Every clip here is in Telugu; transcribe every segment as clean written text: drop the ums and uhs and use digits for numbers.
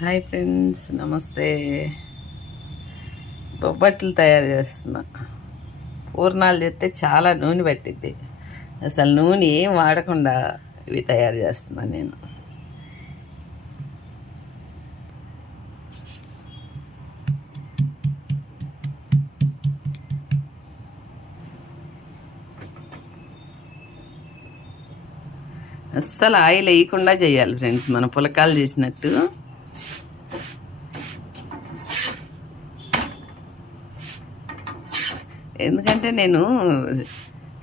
హాయ్ ఫ్రెండ్స్, నమస్తే. బొబ్బట్లు తయారు చేస్తున్నా. పూర్ణాలు చేస్తే చాలా నూనె పట్టిద్ది. అసలు నూనె ఏం వాడకుండా ఇవి తయారు చేస్తున్నాను నేను. అస్సలు ఆయిల్ వేయకుండా చేయాలి ఫ్రెండ్స్, మన పులకాలు చేసినట్టు. ఎందుకంటే నేను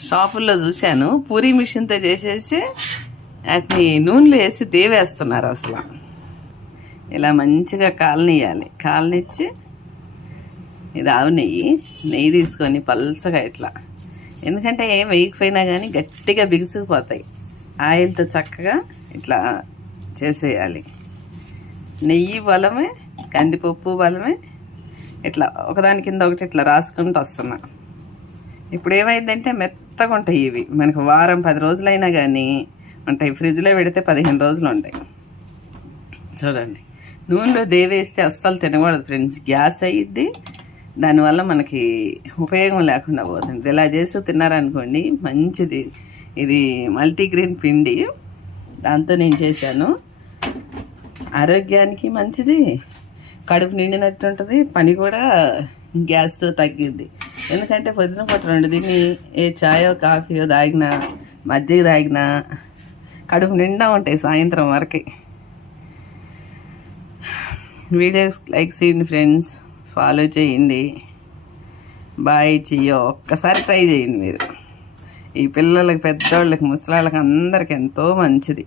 షాపుల్లో చూశాను, పూరీ మిషన్తో చేసేసి వాటిని నూనెలో వేసి దేవేస్తున్నారు. అసలు ఇలా మంచిగా కాలనియాలి. కాలనిచ్చి ఇది ఆవు నెయ్యి తీసుకొని పల్చగా ఇట్లా, ఎందుకంటే ఏం వేయకపోయినా కానీ గట్టిగా బిగుసుకుపోతాయి. ఆయిల్తో చక్కగా ఇట్లా చేసేయాలి. నెయ్యి బలమే, కందిపప్పు బలమే. ఇట్లా ఒకదాని కింద ఒకటి ఇట్లా రాసుకుంటూ వస్తున్నా. ఇప్పుడు ఏమైందంటే మెత్తగా ఉంటాయి ఇవి. మనకు వారం 10 రోజులైనా కానీ ఉంటాయి. ఫ్రిడ్జ్లో పెడితే 15 రోజులు ఉంటాయి. చూడండి, నూనెలో దేవేస్తే అస్సలు తినకూడదు ఫ్రెండ్స్, గ్యాస్ అయ్యిద్ది. దానివల్ల మనకి ఉపయోగం లేకుండా పోతుంది. ఇలా చేసి తిన్నారనుకోండి మంచిది. ఇది మల్టీగ్రెయిన్ పిండి, దాంతో నేను చేశాను. ఆరోగ్యానికి మంచిది, కడుపు నిండినట్టు ఉంటుంది, పని కూడా గ్యాస్తో తగ్గిద్ది. ఎందుకంటే పొద్దున పూట 2 తిని ఏ చాయో కాఫీయో తాగినా, మజ్జిగ తాగినా కడుపు నిండా ఉంటాయి సాయంత్రం వరకు. వీడియోస్ లైక్ చేయండి ఫ్రెండ్స్, ఫాలో చేయండి. బాయ్ చెయ్యో ఒక్కసారి ట్రై చేయండి మీరు. ఈ పిల్లలకి, పెద్దవాళ్ళకి, ముసలాళ్ళకి అందరికి ఎంతో మంచిది.